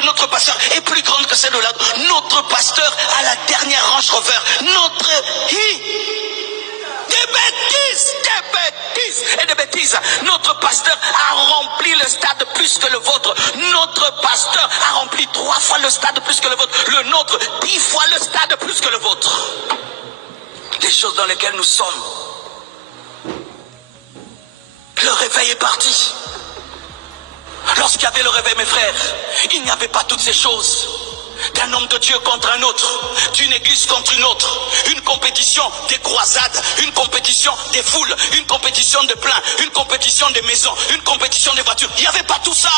de notre pasteur est plus grande que celle de l'autre. Notre pasteur a la dernière Range Rover. Des bêtises. Notre pasteur a rempli le stade plus que le vôtre. Notre pasteur a rempli 3 fois le stade plus que le vôtre. Le nôtre, 10 fois le stade plus que le vôtre. Les choses dans lesquelles nous sommes. Le réveil est parti. Lorsqu'il y avait le réveil, mes frères, il n'y avait pas toutes ces choses. D'un homme de Dieu contre un autre, d'une église contre une autre, une compétition des croisades, une compétition des foules, une compétition de plein, une compétition des maisons, une compétition des voitures. Il n'y avait pas tout ça.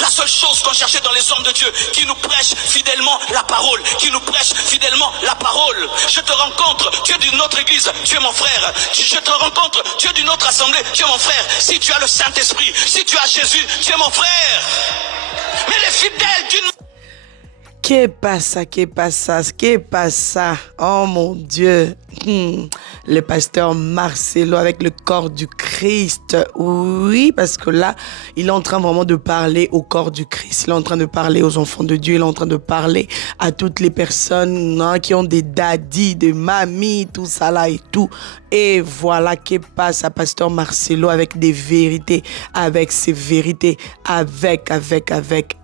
La seule chose qu'on cherchait dans les hommes de Dieu, qui nous prêchent fidèlement la parole, qui nous prêchent fidèlement la parole. Je te rencontre, tu es d'une autre église, tu es mon frère. Je te rencontre, tu es d'une autre assemblée, tu es mon frère. Si tu as le Saint-Esprit, si tu as Jésus, tu es mon frère. Mais les fidèles d'une... Qu'est pas ça? Oh mon Dieu. Le pasteur Marcelo avec le corps du Christ. Oui, parce que là, il est en train vraiment de parler au corps du Christ. Il est en train de parler aux enfants de Dieu. Il est en train de parler à toutes les personnes qui ont des daddies, des mamies, tout ça là et tout. Et voilà, qu'est pas ça, pasteur Marcelo avec des vérités, avec ses vérités, avec.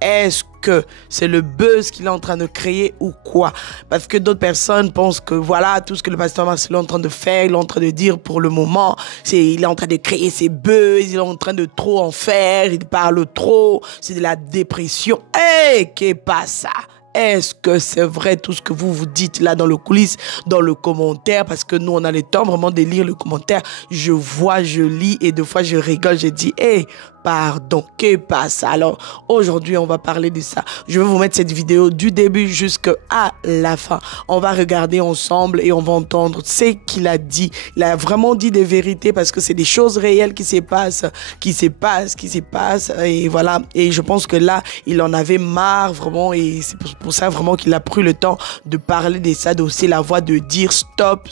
Est-ce que c'est le buzz qu'il est en train de créer ou quoi? Parce que d'autres personnes pensent que voilà, tout ce que le pasteur Marcelo est en train de faire, il est en train de dire pour le moment, il est en train de créer ses buzz, il est en train de trop en faire, il parle trop, c'est de la dépression. Hey, qu'est pas ça? Est-ce que c'est vrai tout ce que vous dites là dans le coulisses, dans le commentaire? Parce que nous, on a le temps vraiment de lire le commentaire. Je vois, je lis et des fois, je rigole. Je dis, hey, pardon, qu'est pas ça? Alors, aujourd'hui, on va parler de ça. Je vais vous mettre cette vidéo du début jusqu'à la fin. On va regarder ensemble et on va entendre ce qu'il a dit. Il a vraiment dit des vérités parce que c'est des choses réelles qui se passent. Et voilà. Et je pense que là, il en avait marre vraiment et c'est pour ça vraiment qu'il a pris le temps de parler de ça, d'hausser la voix, de dire stop.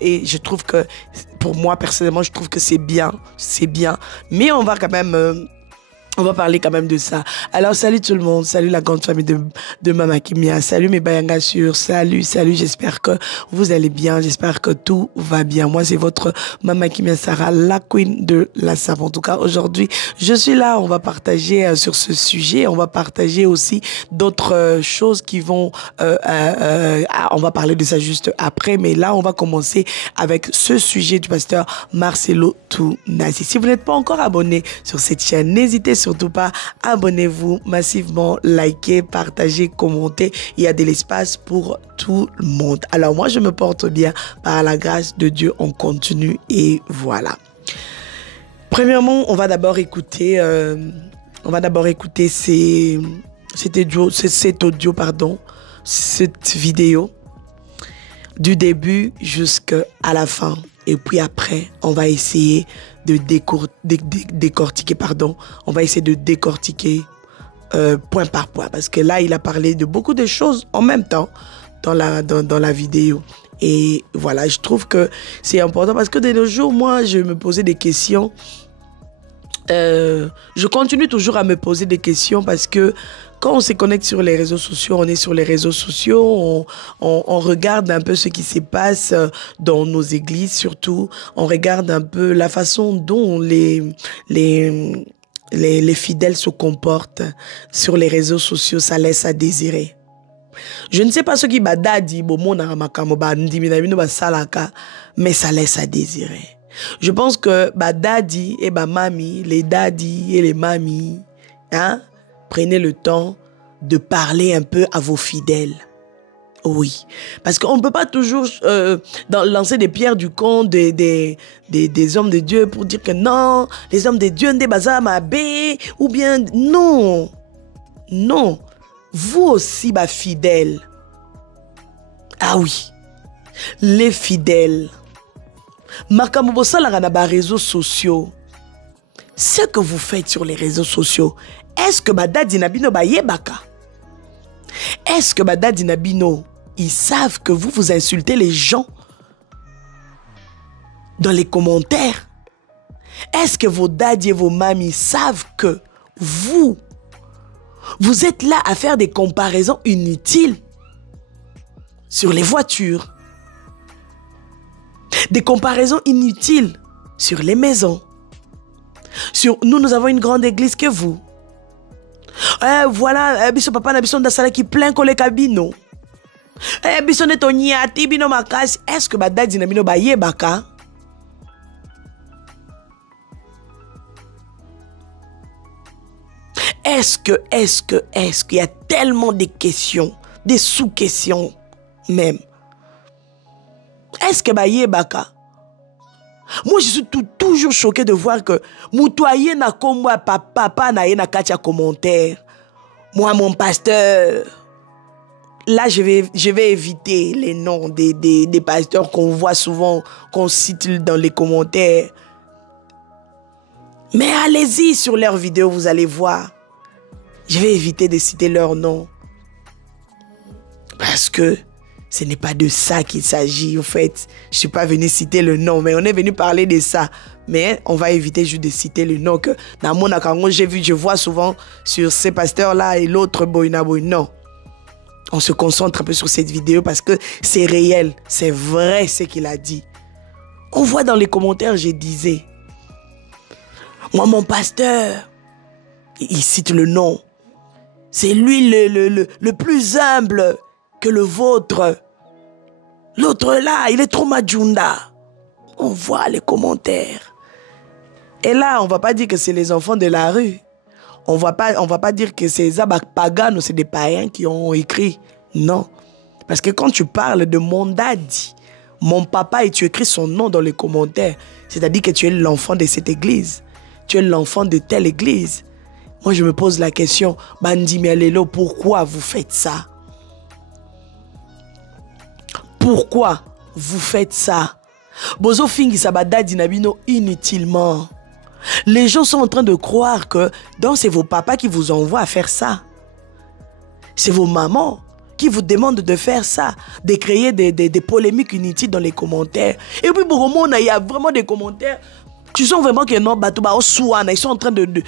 Et je trouve que, pour moi personnellement, je trouve que c'est bien. Mais on va quand même... on va parler quand même de ça. Alors, salut tout le monde. Salut la grande famille de Mama Kimia. Salut mes Bayanga sûrs. Salut. J'espère que vous allez bien. J'espère que tout va bien. Moi, c'est votre Mama Kimia Sarah, la queen de la savon. En tout cas, aujourd'hui, je suis là. On va partager sur ce sujet. On va partager aussi d'autres choses qui vont... on va parler de ça juste après. Mais là, on va commencer avec ce sujet du pasteur Marcelo Tounasi. Si vous n'êtes pas encore abonné sur cette chaîne, n'hésitez surtout pas, abonnez-vous massivement, likez, partagez, commentez. Il y a de l'espace pour tout le monde. Alors moi, je me porte bien par la grâce de Dieu. On continue et voilà. Premièrement, on va d'abord écouter cet audio, cette vidéo du début jusqu'à la fin. Et puis après, on va essayer de décortiquer, on va essayer de décortiquer point par point. Parce que là, il a parlé de beaucoup de choses en même temps dans la vidéo. Et voilà, je trouve que c'est important parce que de nos jours, moi, je me posais des questions. Je continue toujours à me poser des questions parce que quand on se connecte sur les réseaux sociaux, on est sur les réseaux sociaux, on regarde un peu ce qui se passe dans nos églises surtout. On regarde un peu la façon dont les fidèles se comportent sur les réseaux sociaux. Ça laisse à désirer. Je ne sais pas ce qui badadi, mais ça laisse à désirer. Je pense que daddy et mamie, les daddy et les mamies, prenez le temps de parler un peu à vos fidèles. Oui, parce qu'on ne peut pas toujours lancer des pierres du camp des hommes de Dieu pour dire que non, les hommes de Dieu ne débattent pas ou bien non. Vous aussi, fidèles. Ah oui, les fidèles. Réseaux sociaux. Ce que vous faites sur les réseaux sociaux, est-ce que Badadi Nabino yebaka? Est-ce que Badadi Nabino, ils savent que vous insultez les gens dans les commentaires? Est-ce que vos daddies et vos mamies savent que vous Vous êtes là à faire des comparaisons inutiles sur les voitures. Des comparaisons inutiles sur les maisons. Sur nous avons une grande église que vous. Voilà, biso papa na biso ndasala qui plein kole kabino. Biso netonyati bino makasi. Est-ce que badadi na bino bayebaka? Est-ce qu'il y a tellement de questions, des sous-questions même. Est-ce que bayebaka? Moi, je suis toujours choqué de voir que Moutouaye na komwa papa na ye na katia commentaire. Moi, mon pasteur. Là, je vais éviter les noms des pasteurs qu'on voit souvent, qu'on cite dans les commentaires. Mais allez-y sur leurs vidéos, vous allez voir. Je vais éviter de citer leurs noms. Parce que ce n'est pas de ça qu'il s'agit, en fait. Je ne suis pas venu citer le nom, mais on est venu parler de ça. Mais on va éviter juste de citer le nom que dans mon akango, je vois souvent sur ces pasteurs-là et l'autre Boina Boy. Non. On se concentre un peu sur cette vidéo parce que c'est réel, c'est vrai ce qu'il a dit. On voit dans les commentaires, je disais, moi, mon pasteur, il cite le nom. C'est lui le plus humble que le vôtre. L'autre là, il est trop majunda. On voit les commentaires. Et là, on ne va pas dire que c'est les enfants de la rue. On va pas dire que c'est Zabak Pagan ou c'est des païens qui ont écrit. Non. Parce que quand tu parles de mon daddy, mon papa, et tu écris son nom dans les commentaires, c'est-à-dire que tu es l'enfant de cette église. Tu es l'enfant de telle église. Moi, je me pose la question, Bandi Mialelo, pourquoi vous faites ça? Pourquoi vous faites ça? Bozo fingi sabada dinabino inutilement. Les gens sont en train de croire que c'est vos papas qui vous envoient à faire ça. C'est vos mamans qui vous demandent de faire ça, de créer des polémiques inutiles dans les commentaires. Et puis pour le moment, il y a vraiment des commentaires. Tu sens vraiment que non, Batouba Osouana, ils sont en train de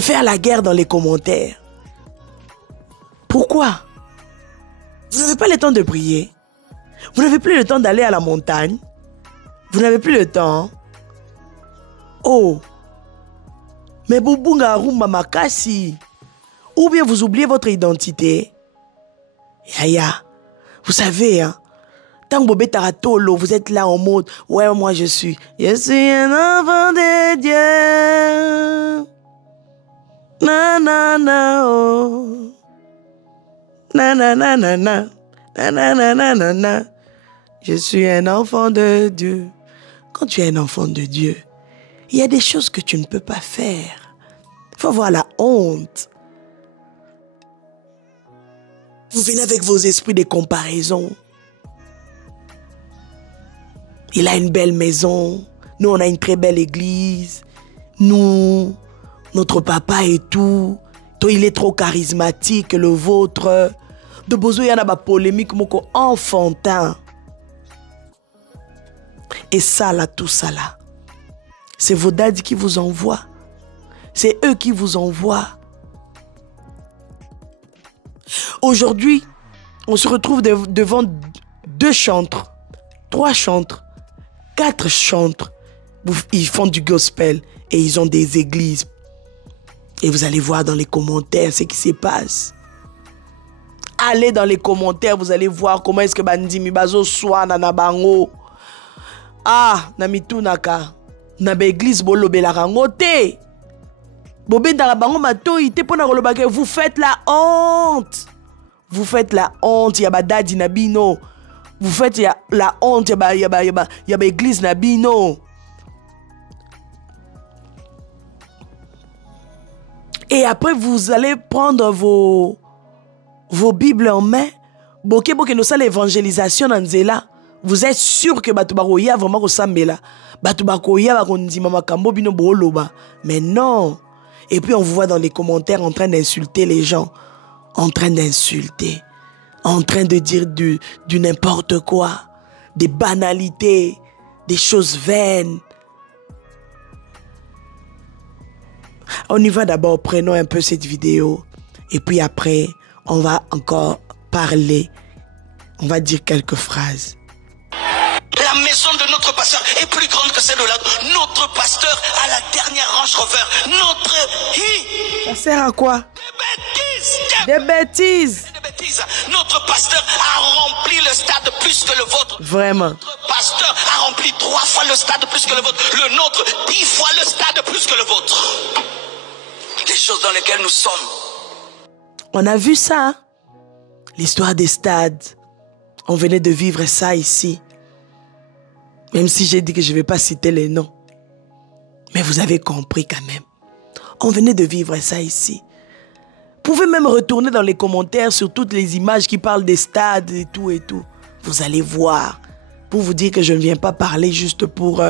faire la guerre dans les commentaires. Pourquoi? Vous n'avez pas le temps de prier. Vous n'avez plus le temps d'aller à la montagne. Vous n'avez plus le temps. Oh. Mais Boubunga Rumba Makasi. Ou bien vous oubliez votre identité. Yaya. Vous savez, hein. Tant que Taratolo, vous êtes là en mode, ouais, moi je suis un enfant de Dieu. Na na na oh. Na na na na na. Na na na na na na. Je suis un enfant de Dieu. Quand tu es un enfant de Dieu, il y a des choses que tu ne peux pas faire. Il faut avoir la honte. Vous venez avec vos esprits de comparaison. Il a une belle maison. Nous, on a une très belle église. Nous, notre papa et tout. Toi, il est trop charismatique, le vôtre. De besoin, il y en a des polémiques, moko enfantin. Et ça là, tout ça là, c'est vos daddies qui vous envoient. C'est eux qui vous envoient. Aujourd'hui, on se retrouve devant 2 chantres, 3 chantres, 4 chantres. Ils font du gospel et ils ont des églises. Et vous allez voir dans les commentaires ce qui se passe. Allez dans les commentaires, vous allez voir comment est-ce que Bandi Mibazo soit na bango. Ah, namitunaka. Na ba église bolobela rangote. Bobenda bango matoi te pona kolobaka, vous faites la honte. Vous faites la honte, ya ba dadi nabino. Vous faites la honte, ya ba église nabino. Et après, vous allez prendre vos Bibles en main. Boke no sa l'évangélisation dans Nzela. Vous êtes sûr que Batubakoya vraiment ressemble. Batubakoya va kondima makambo bino boloba. Mais non. Et puis on vous voit dans les commentaires en train d'insulter les gens. En train d'insulter. En train de dire du n'importe quoi. Des banalités. Des choses vaines. On y va d'abord, prenons un peu cette vidéo. Et puis après, on va encore parler. On va dire quelques phrases. La maison de notre pasteur est plus grande que celle de l'autre. Notre pasteur a la dernière Range Rover. Ça sert à quoi? Des bêtises. Notre pasteur a rempli le stade plus que le vôtre. Vraiment. Notre pasteur a rempli 3 fois le stade plus que le vôtre. Le nôtre, 10 fois le stade plus que le vôtre. Les choses dans lesquelles nous sommes. On a vu ça, hein? L'histoire des stades. On venait de vivre ça ici. Même si j'ai dit que je ne vais pas citer les noms. Mais vous avez compris quand même. On venait de vivre ça ici. Vous pouvez même retourner dans les commentaires sur toutes les images qui parlent des stades et tout et tout. Vous allez voir. Pour vous dire que je ne viens pas parler juste pour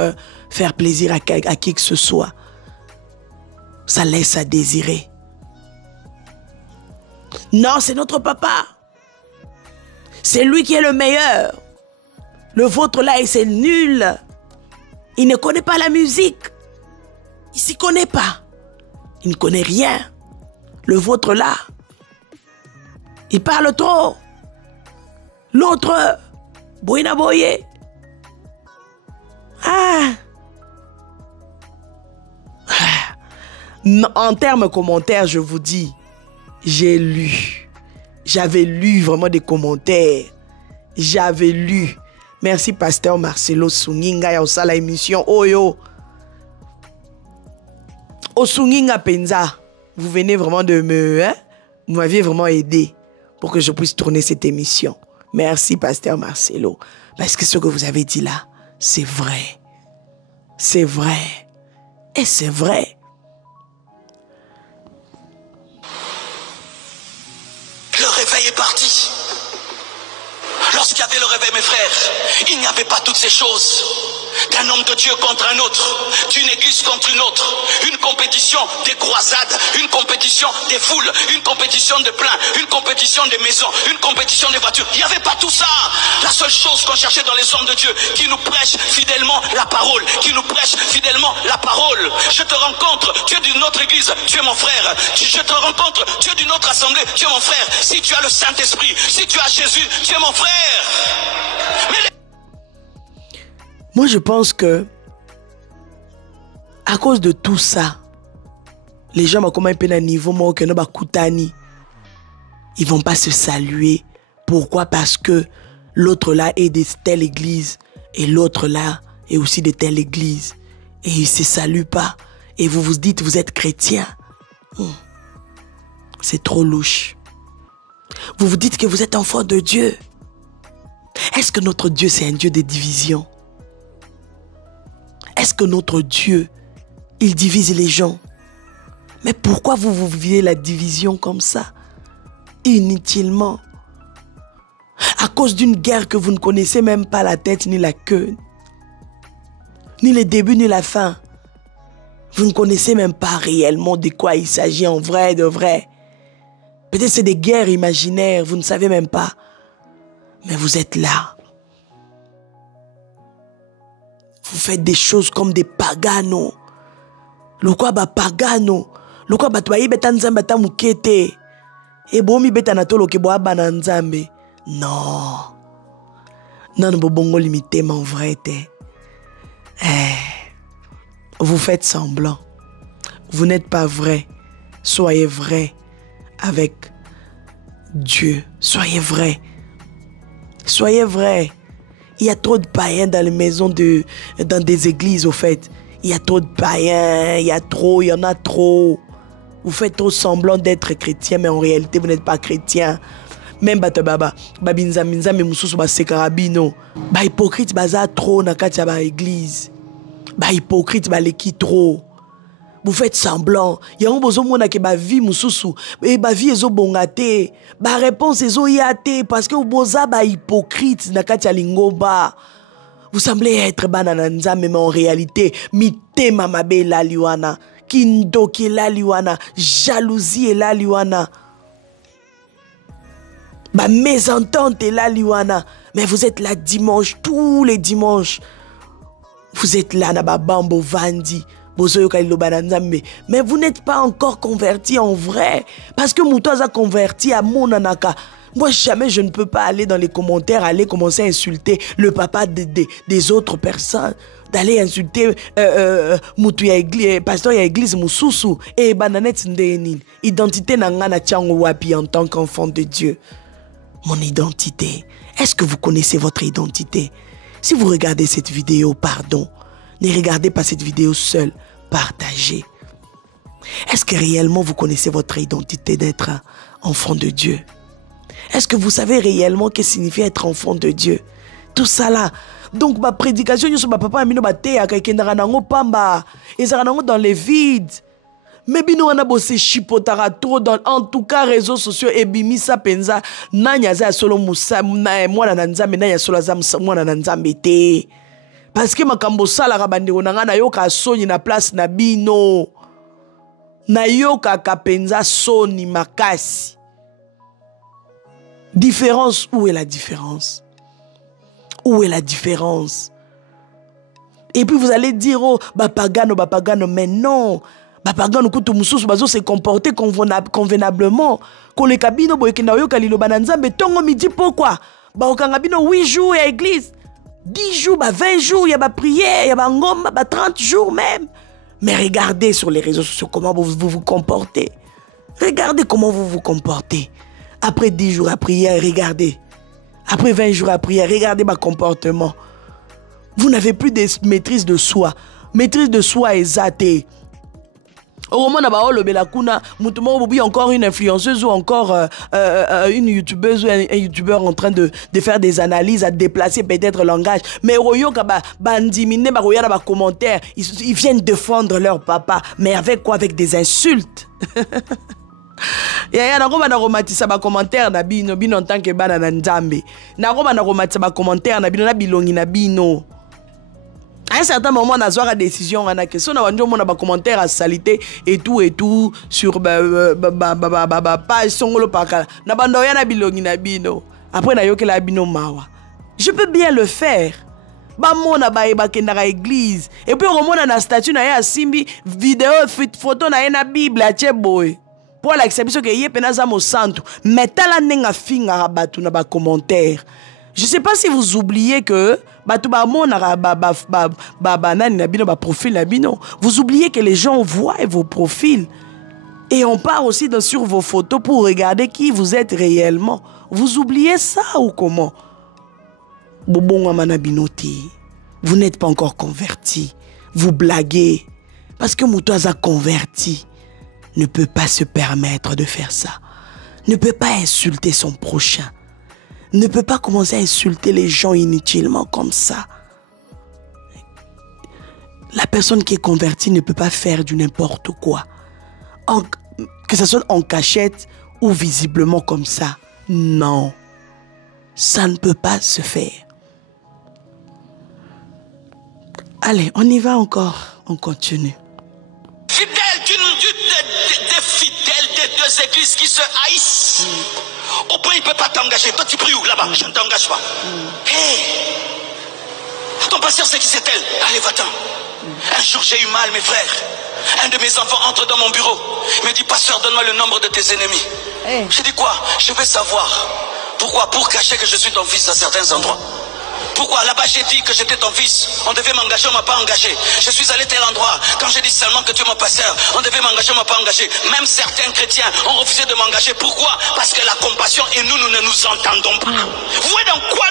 faire plaisir à qui que ce soit. Ça laisse à désirer. Non, c'est notre papa. C'est lui qui est le meilleur. Le vôtre là, c'est nul. Il ne connaît pas la musique. Il s'y connaît pas. Il ne connaît rien. Le vôtre là, il parle trop. L'autre, Boina Boye. En termes commentaires, je vous dis, j'ai lu. J'avais lu vraiment des commentaires. J'avais lu. Merci, pasteur Marcelo Sunginga, ya osala émission. Oyo. Osunginga Penza. Vous venez vraiment de me... Hein? Vous m'aviez vraiment aidé pour que je puisse tourner cette émission. Merci, pasteur Marcelo. Parce que ce que vous avez dit là, c'est vrai. C'est vrai. Et c'est vrai. Le réveil est parti. Lorsqu'il y avait le réveil, mes frères, il n'y avait pas toutes ces choses. D'un homme de Dieu contre un autre, d'une église contre une autre, une compétition des croisades, une compétition des foules, une compétition de plein, une compétition des maisons, une compétition des voitures. Il n'y avait pas tout ça. La seule chose qu'on cherchait dans les hommes de Dieu, qui nous prêchent fidèlement la parole, qui nous prêchent fidèlement la parole. Je te rencontre, tu es d'une autre église, tu es mon frère. Je te rencontre, tu es d'une autre assemblée, tu es mon frère. Si tu as le Saint-Esprit, si tu as Jésus, tu es mon frère. Mais moi, je pense que, à cause de tout ça, les gens comme un peu à niveau, moi, que ils vont pas se saluer. Pourquoi? Parce que l'autre là est de telle église et l'autre là est aussi de telle église. Et ils se saluent pas. Et vous vous dites, vous êtes chrétien. C'est trop louche. Vous vous dites que vous êtes enfant de Dieu. Est-ce que notre Dieu, c'est un Dieu de division? Est-ce que notre Dieu, il divise les gens? Mais pourquoi vous vivez la division comme ça? Inutilement. À cause d'une guerre que vous ne connaissez même pas la tête ni la queue. Ni le début ni la fin. Vous ne connaissez même pas réellement de quoi il s'agit en vrai, de vrai. Peut-être c'est des guerres imaginaires, vous ne savez même pas. Mais vous êtes là. Vous faites des choses comme des paganos. Lokwa ba pagano. Lokwa ba tuayi beta nzambe ta mukete. E bomi beta na tolo ke bo abana nzambe. Non. Non, bongo limité en vrai. Vous faites semblant. Vous n'êtes pas vrai. Soyez vrai avec Dieu. Soyez vrai. Soyez vrai. Il y a trop de païens dans les maisons dans des églises, au fait. Il y a trop de païens, il y en a trop. Vous faites trop semblant d'être chrétien, mais en réalité, vous n'êtes pas chrétien. Même Batababa, Babinza, mais Moussous, Sekarabino. Ba hypocrite, baza trop, nakatia ba église. Ba hypocrite, ba leki trop. Vous faites semblant. Il y a un besoin de ba vie Moussous. Et ba vie ezo bongate. Ba réponse ezo yate. Parce que vous boza ba hypocrite, nakatia lingoba. Vous semblez être banananza, mais en réalité, mite mamabe la liwana. Kindoki la liwana. Jalousie la liwana. Ba mésentente la liwana. Mais vous êtes là dimanche, tous les dimanches. Vous êtes là, na ba bambo vandi. Mais vous n'êtes pas encore converti en vrai. Parce que Moutouz a converti à Monanaka. Moi, jamais je ne peux pas aller dans les commentaires, aller commencer à insulter le papa des autres personnes, d'aller insulter Moutou ya église, pasteur ya église Moussoussou et Bananette Ndenin. Identité nangana tiango wapi en tant qu'enfant de Dieu. Mon identité. Est-ce que vous connaissez votre identité? Si vous regardez cette vidéo, pardon, ne regardez pas cette vidéo seule, partagez. Est-ce que réellement vous connaissez votre identité d'être un enfant de Dieu? Est-ce que vous savez réellement ce que signifie être enfant de Dieu? Tout ça là. Donc ma prédication, je suis papa amino batea kaikendara nango pamba. Ezara nango dans les vides. Mais bino wana bosse chipotara trop dans en tout cas réseaux sociaux et bimisa penza nanya za solo musa mwana na nzambe nanya solo za mwana na nzambe te. Parce que makambo sala kabandeko nanga na yoka soni na place na bino. Na yoka kapenza soni makasi. Différence, où est la différence? Où est la différence? Et puis vous allez dire, oh, bapagano, mais non. Bapagano, kutu mususu, bazo se comporter convenablement. Ko le kabino, boyekenda yoka lilo bananzambe, tongo midi pourquoi? Ba okangabino 8 jours à l'église, 10 jours, 20 jours, il y a prière, il y a ngoma, 30 jours même. Mais regardez sur les réseaux sociaux comment vous vous comportez. Regardez comment vous vous comportez. Après 10 jours à prière, regardez. Après 20 jours à prière, regardez ma comportement. Vous n'avez plus de maîtrise de soi. Maîtrise de soi est zatée. Au moment où encore une influenceuse ou encore une youtubeuse ou un youtubeur en train de faire des analyses, à déplacer peut-être le langage. Mais commentaires, ils viennent défendre leur papa. Mais avec quoi? Avec des insultes. Ya nako bana romatisa ba commentaire na bino en tant que bana na nzambe. Nako bana romatisa ba commentaire na bino na bilongi na bino. À un certain moment na zoa décision ana que so na wanjo mona ba commentaire à salité et tout sur page songolo pakala. Na bando ya na bilongi na bino. Après na yoke la bino mawa. Je peux bien le faire. Ba mona ba kendara église et puis on mona na statut na ya simbi vidéo photo na na Bible a boy. Pour l'exception que yé penaza mo santo, mais tala nenga finga rabatu na ba commentaire. Je sais pas si vous oubliez que batu ba mona nani na bino ba profil na bino. Vous oubliez que les gens voient vos profils et on part aussi sur vos photos pour regarder qui vous êtes réellement. Vous oubliez ça ou comment? Bobonga manabinoti. Vous n'êtes pas encore converti. Vous blaguez parce que Moutouz a converti. Ne peut pas se permettre de faire ça. Ne peut pas insulter son prochain. Ne peut pas commencer à insulter les gens inutilement comme ça. La personne qui est convertie ne peut pas faire du n'importe quoi. Que ce soit en cachette ou visiblement comme ça. Non. Ça ne peut pas se faire. Allez, on y va encore. On continue. Des fidèles des deux églises qui se haïssent. Au point, il ne peut pas t'engager. Toi, tu pries où là-bas? Je ne t'engage pas. Hey, ton pasteur, c'est qui c'est elle? Allez, va-t'en. Un jour, j'ai eu mal, mes frères. Un de mes enfants entre dans mon bureau. Il me dit, pasteur, donne-moi le nombre de tes ennemis. Hey. J'ai dit quoi? Je veux savoir. Pourquoi? Pour cacher que je suis ton fils à certains endroits. Pourquoi? Là-bas j'ai dit que j'étais ton fils. On devait m'engager, on m'a pas engagé. Je suis allé tel endroit. Quand j'ai dit seulement que tu es mon pasteur, on devait m'engager, on m'a pas engagé. Même certains chrétiens ont refusé de m'engager. Pourquoi? Parce que la compassion et nous ne nous entendons pas. Vous voyez dans quoi?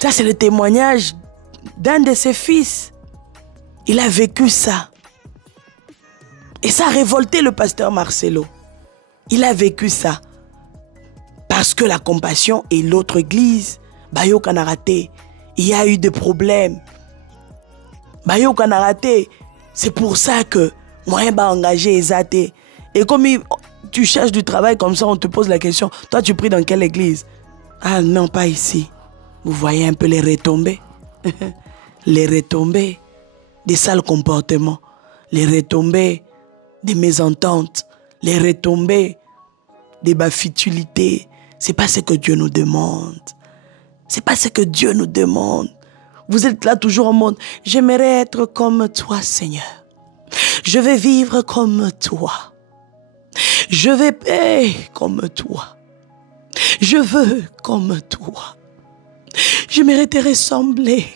Ça c'est le témoignage d'un de ses fils. Il a vécu ça. Et ça a révolté le pasteur Marcelo. Il a vécu ça. Parce que la compassion et l'autre église, Bayo Kanarate, il y a eu des problèmes. Bayo Kanarate, c'est pour ça que moi, je suis engagé Ezate. Et comme tu cherches du travail comme ça, on te pose la question, toi tu pries dans quelle église? Ah non, pas ici. Vous voyez un peu les retombées. Les retombées des sales comportements. Les retombées des mésententes. Les retombées des bafitulités. C'est pas ce que Dieu nous demande. C'est pas ce que Dieu nous demande. Vous êtes là toujours en mode, j'aimerais être comme toi, Seigneur. Je vais vivre comme toi. Je vais payer comme toi. Je veux comme toi. J'aimerais te ressembler.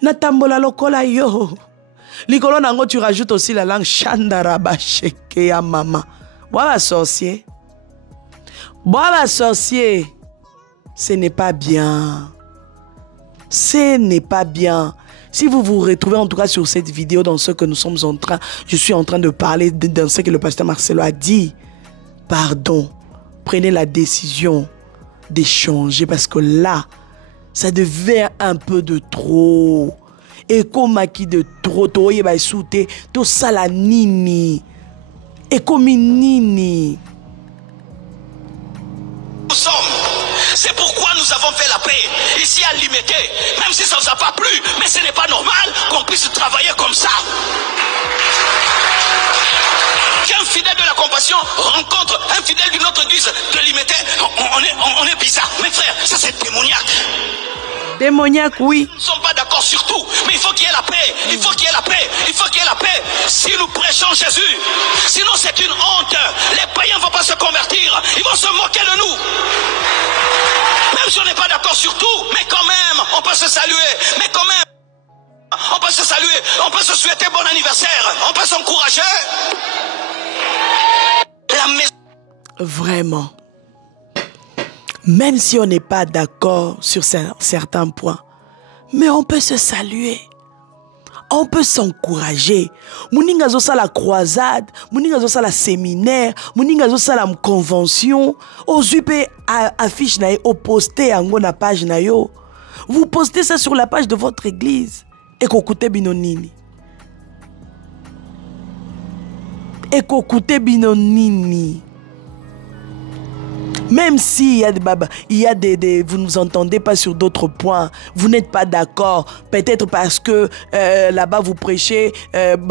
Natambola lokola yo. Likolo nango, tu rajoutes aussi la langue Shandaraba Sheke ya mama. Voilà sorcier. Voilà sorcier. Ce n'est pas bien. Ce n'est pas bien. Si vous vous retrouvez en tout cas sur cette vidéo, dans ce que nous sommes en train, je suis en train de parler dans ce que le pasteur Marcelo a dit. Pardon. Prenez la décision d'échanger parce que là, ça devient un peu de trop. Et comme qui de trop, toi y souté, tout ça la nini. Et comme nini. Nous sommes. C'est pourquoi nous avons fait la paix ici à Limité. Même si ça ne vous a pas plu, mais ce n'est pas normal qu'on puisse travailler comme ça. Qu'un fidèle de la compassion rencontre un fidèle d'une autre église de Limité, on est bizarre. Mes frères, ça c'est démoniaque. Démoniaque, oui. Nous ne sommes pas d'accord sur tout, mais il faut qu'il y ait la paix. Il faut qu'il y ait la paix. Il faut qu'il y ait la paix. Si nous prêchons Jésus, sinon c'est une honte. Les païens ne vont pas se convertir. Ils vont se moquer de nous. Même si on n'est pas d'accord sur tout, mais quand même, on peut se saluer. Mais quand même, on peut se saluer. On peut se souhaiter bon anniversaire. On peut s'encourager. La maison. Vraiment. Même si on n'est pas d'accord sur certains points, mais on peut se saluer. On peut s'encourager. Mouninga zo sa la croisade, mouninga zo sa la séminaire, mouninga zo sa la convention. Ozupe affiche na yo, poster ango na page na yo. Vous postez ça sur la page de votre église. Et kokute binonini. Et kokute binonini. Même s'il y a des babas, vous ne vous entendez pas sur d'autres points, vous n'êtes pas d'accord, peut-être parce que là-bas vous prêchez, peut-être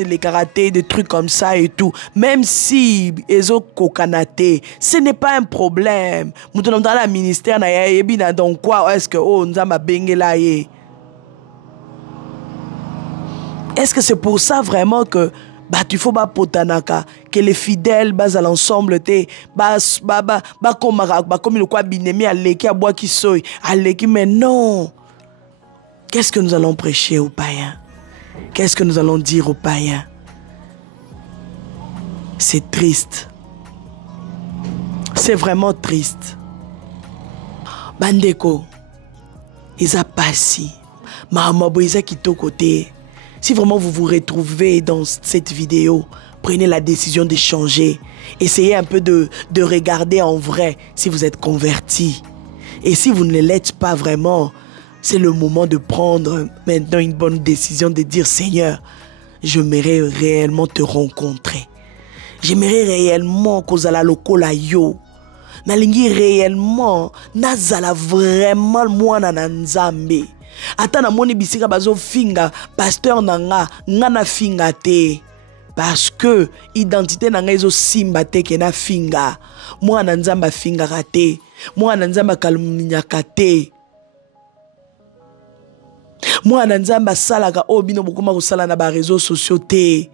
les karatés, des trucs comme ça et tout. Même si ce n'est pas un problème. Dans la ministère, donc quoi est-ce que est-ce que c'est pour ça vraiment que tu faut ba potanaka que les fidèles bas à l'ensemble te comme le quoi binemi aleki aboa qui soy aleki, mais non. Qu'est-ce que nous allons prêcher aux païens? Qu'est-ce que nous allons dire aux païens? C'est triste. C'est vraiment triste. Bandeko, ils a passé. Maman boisa qui to côté. Si vraiment vous vous retrouvez dans cette vidéo, prenez la décision de changer. Essayez un peu de regarder en vrai si vous êtes converti. Et si vous ne l'êtes pas vraiment, c'est le moment de prendre maintenant une bonne décision de dire « Seigneur, j'aimerais réellement te rencontrer. J'aimerais réellement kozala lokola yo. Nalingi réellement nazala vraiment mwana na Nzambe. Ata na moni bisika bazo finga pasteur nanga ngana finga te parce que identité nanga ezo simba te ke na finga mwana Nzamba finga te mwana Nzamba kalumnyaka te mwana Nzamba salaka obino bokoma kosala na ba réseaux sociaux te.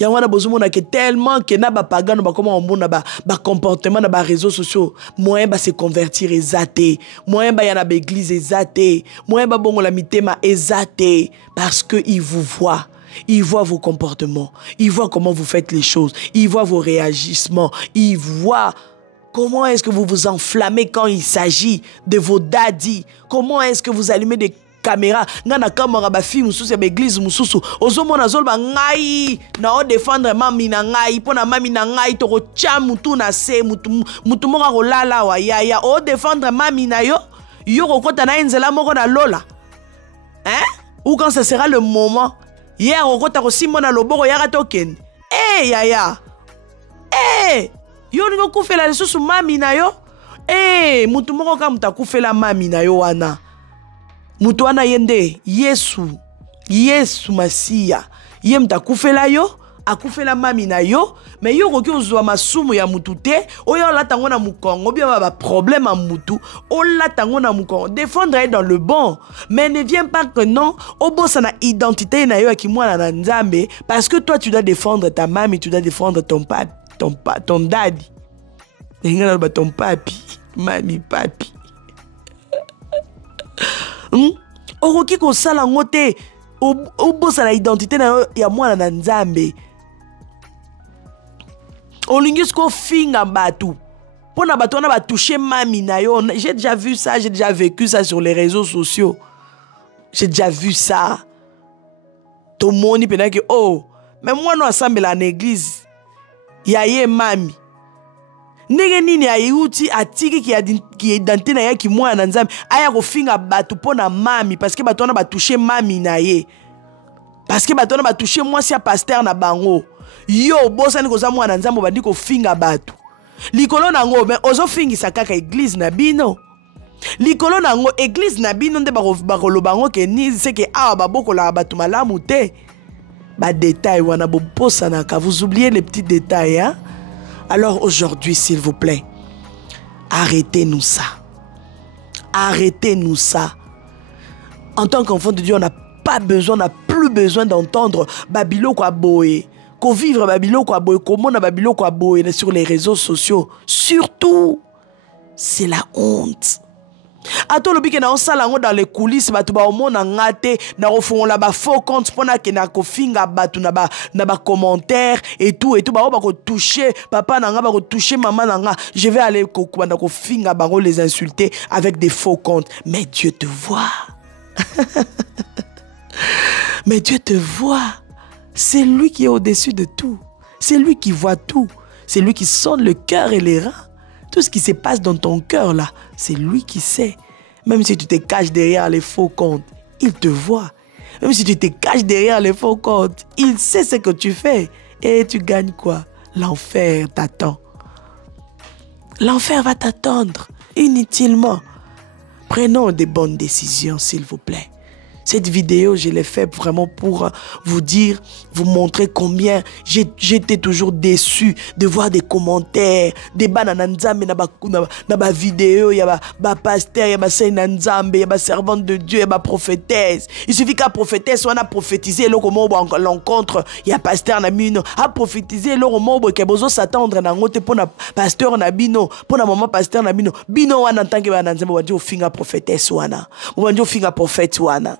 Ya wana bozomona ke tellement que na ba pagano ba comment on ba comportement na ba réseaux sociaux moyen ba se convertir ezate moyen ba yana ba église ezate moyen ba bongo la mitema ezate parce que il vous voit. Il voit vos comportements, il voit comment vous faites les choses, il voit vos réagissements, il voit comment est-ce que vous vous enflammez quand il s'agit de vos daddies, comment est-ce que vous allumez des caméra ngana kamera ba film mususu ya église mususu ozomona zolba ngai na o défendre mami na ngai pona mami na ngai to ko tia mutu na se mutu moka ko lala wa ya o défendre mami na yo ko kota na nzela moko na lola ou quand ce sera le moment hier ko kota ko simona loboko ya token yaya yo ngo kufela lisusu mami na yo mutu moko ka mutakufela mami na yo wana. Mutuana yende Yesu Masia ye mtakufela yo akufela mami na yo, mais yo koki ozwa masumu ya mutu te, oyo latango na mukongo, bien ba problème à mutu, o latango na mukongo, défendre dans le bon, mais ne viens pas que non, o bossa na identité na yo ki mwana na nzambe, parce que toi tu dois défendre ta mami, tu dois défendre ton papi, ton daddy. Ton papi, mami, papi. Oroki ko sala ngote, o bossa na identité na yo ya mwana na nzambe. Olingis ko finga batu. Pona batu wana ba toucher mami na yo. J'ai déjà vu ça, j'ai déjà vécu ça sur les réseaux sociaux. J'ai déjà vu ça. Tout le monde peut dire oh, mais moi nous ensemble en église. Yaye mami. Ndenge nini ayuti atiki ki identité na ye ki mwana nzambe aya ko finga batu pona mami parce que batu wana ba toucher mami na ye. Parce que batu wana ba toucher moi si a pasteur na bango. Yo bosa ni koza mwana nzambe bandi ko finga batu. Likolo nango ben ozo fingisa kaka église na bino. Likolo nango église na bino nde bakoloba ngo ke ni c'est que awa babokola batu malamu te. Ba détail wana bo posa naka vous oubliez les petits détails hein. Alors aujourd'hui s'il vous plaît, arrêtez-nous ça. Arrêtez-nous ça. En tant qu'enfant de Dieu, on n'a pas besoin, on n'a plus besoin d'entendre Babilo kwa boye. Qu'on vivre Babilo kwa boye, comment on Babilo kwa boye sur les réseaux sociaux. Surtout, c'est la honte. Ato lobi ke na osala ngo dans les coulisses batu ba omona ngate na ofongola ba faux compte pona ke na ko finga batu na ba commentaire et tout ba ko toucher papa na nga ba ko toucher maman na nga je vais aller ko finga bango les insulter avec des faux comptes mais Dieu te voit. Mais Dieu te voit. C'est lui qui est au-dessus de tout. C'est lui qui voit tout. C'est lui qui sonde le cœur et les reins. Tout ce qui se passe dans ton cœur là, c'est lui qui sait. Même si tu te caches derrière les faux comptes, il te voit. Même si tu te caches derrière les faux comptes, il sait ce que tu fais. Et tu gagnes quoi? L'enfer t'attend. L'enfer va t'attendre inutilement. Prenons des bonnes décisions, s'il vous plaît. Cette vidéo, je l'ai fait vraiment pour vous dire, vous montrer combien j'étais toujours déçu de voir des commentaires, des banananzambe na ba vidéo, y a ba pasteur, y a ba seinanzambe, y a ba servante de Dieu, y a ba prophétesse. Il suffit qu'à prophétesse, on a prophétisé, là comment on l'encontre, y a pasteur na bino, a prophétisé, là comment on peut besoin s'attendre na ngote pour na pasteur na bino, pour na maman pasteur na bino, bino wana tant que bananzambe on dit au finga prophétesse wana, on dit au finga prophète wana.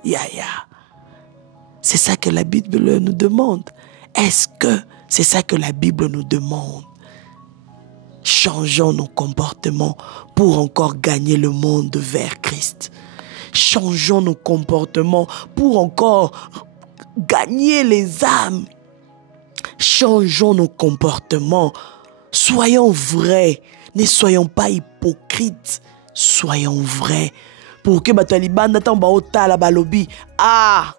C'est ça que la Bible nous demande. Est-ce que c'est ça que la Bible nous demande? Changeons nos comportements pour encore gagner le monde vers Christ. Changeons nos comportements pour encore gagner les âmes. Changeons nos comportements. Soyons vrais. Ne soyons pas hypocrites. Soyons vrais. Pour que Bataliban n'attend pas au tala balobi. Ah,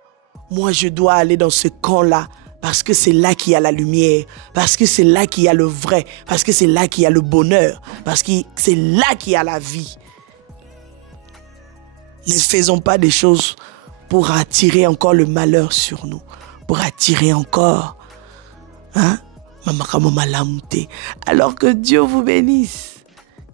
moi je dois aller dans ce camp-là. Parce que c'est là qu'il y a la lumière. Parce que c'est là qu'il y a le vrai. Parce que c'est là qu'il y a le bonheur. Parce que c'est là qu'il y a la vie. Ne faisons pas des choses pour attirer encore le malheur sur nous. Pour attirer encore. Hein? Alors que Dieu vous bénisse.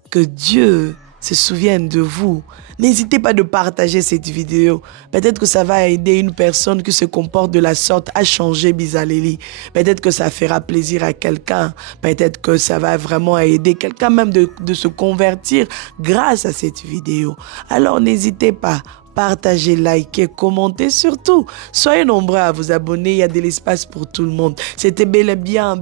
Que Dieu se souviennent de vous. N'hésitez pas de partager cette vidéo. Peut-être que ça va aider une personne qui se comporte de la sorte à changer Bizaleli. Peut-être que ça fera plaisir à quelqu'un. Peut-être que ça va vraiment aider quelqu'un même de se convertir grâce à cette vidéo. Alors n'hésitez pas. Partagez, likez, commentez surtout. Soyez nombreux à vous abonner. Il y a de l'espace pour tout le monde. C'était bel et bien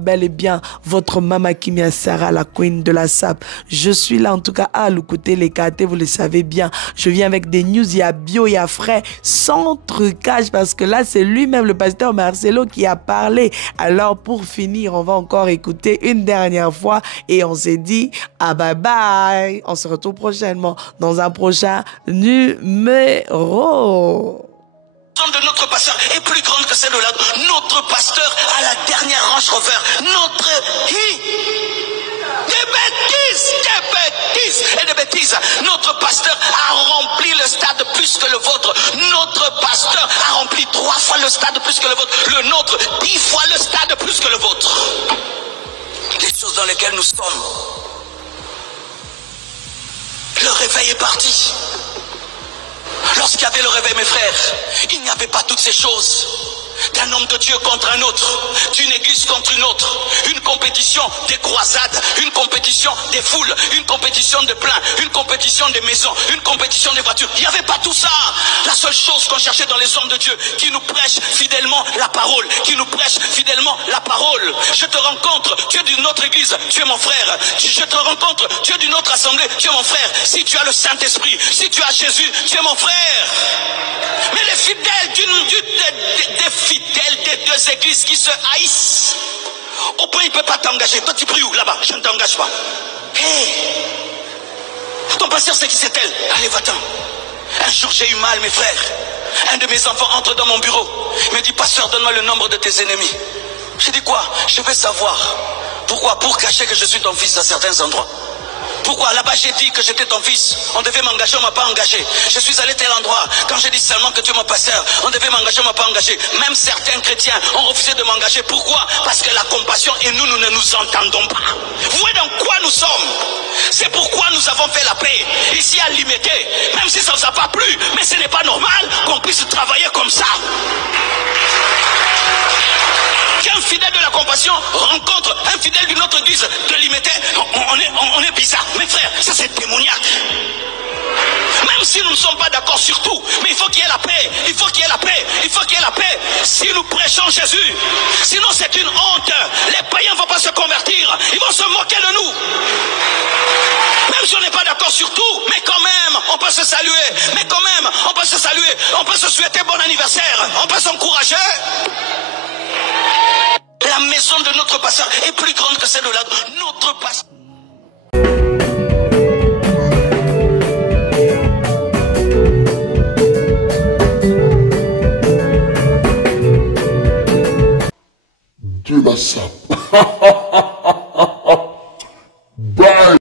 votre Mama Kimia Sarah, la queen de la SAP. Je suis là en tout cas à l'écouter les KT, vous le savez bien. Je viens avec des news, il y a bio, il y a frais, sans trucage parce que là c'est lui-même le pasteur Marcelo qui a parlé. Alors pour finir, on va encore écouter une dernière fois et on s'est dit ah bye bye. On se retrouve prochainement dans un prochain numéro. De notre pasteur est plus grande que celle de notre pasteur à la dernière hanche revers. Des bêtises et des bêtises. église. Notre pasteur a rempli le stade plus que le vôtre. Notre pasteur a rempli 3 fois le stade plus que le vôtre. Le nôtre, 10 fois le stade plus que le vôtre. Les choses dans lesquelles nous sommes. Le réveil est parti. Lorsqu'il y avait le réveil, mes frères, il n'y avait pas toutes ces choses. D'un homme de Dieu contre un autre, d'une église contre une autre, une compétition des croisades, une compétition des foules, une compétition de plein, une compétition des maisons, une compétition des voitures. Il n'y avait pas tout ça. La seule chose qu'on cherchait dans les hommes de Dieu, qui nous prêchent fidèlement la parole, qui nous prêchent fidèlement la parole. Je te rencontre, tu es d'une autre église, tu es mon frère. Je te rencontre, tu es d'une autre assemblée, tu es mon frère. Si tu as le Saint-Esprit, si tu as Jésus, tu es mon frère. Mais les fidèles des fidèles des 2 églises qui se haïssent, au point il ne peut pas t'engager. Toi tu pries où là-bas? Je ne t'engage pas. Hey, ton pasteur c'est qui c'est elle? Allez va-t'en. Un jour j'ai eu mal mes frères. Un de mes enfants entre dans mon bureau. Il me dit pasteur donne-moi le nombre de tes ennemis. J'ai dit quoi? Je veux savoir. Pourquoi? Pour cacher que je suis ton fils à certains endroits. Pourquoi? Là-bas j'ai dit que j'étais ton fils. On devait m'engager, on ne m'a pas engagé. Je suis allé tel endroit. Quand j'ai dit seulement que tu es mon pasteur, on devait m'engager, on ne m'a pas engagé. Même certains chrétiens ont refusé de m'engager. Pourquoi? Parce que la compassion et nous ne nous entendons pas. Vous voyez dans quoi nous sommes? C'est pourquoi nous avons fait la paix ici à Limité. Même si ça ne vous a pas plu, mais ce n'est pas normal qu'on puisse travailler comme ça. Qu'un fidèle de la compassion rencontre un fidèle d'une autre église de Limité, on est bizarre. Mes frères, ça c'est démoniaque. Même si nous ne sommes pas d'accord sur tout, mais il faut qu'il y ait la paix, il faut qu'il y ait la paix, il faut qu'il y ait la paix. Si nous prêchons Jésus, sinon c'est une honte. Les païens ne vont pas se convertir, ils vont se moquer de nous. Même si on n'est pas d'accord sur tout, mais quand même, on peut se saluer. Mais quand même, on peut se saluer, on peut se souhaiter bon anniversaire, on peut s'encourager. La maison de notre pasteur est plus grande que celle de l'autre. Notre pasteur. De la sape. Bye.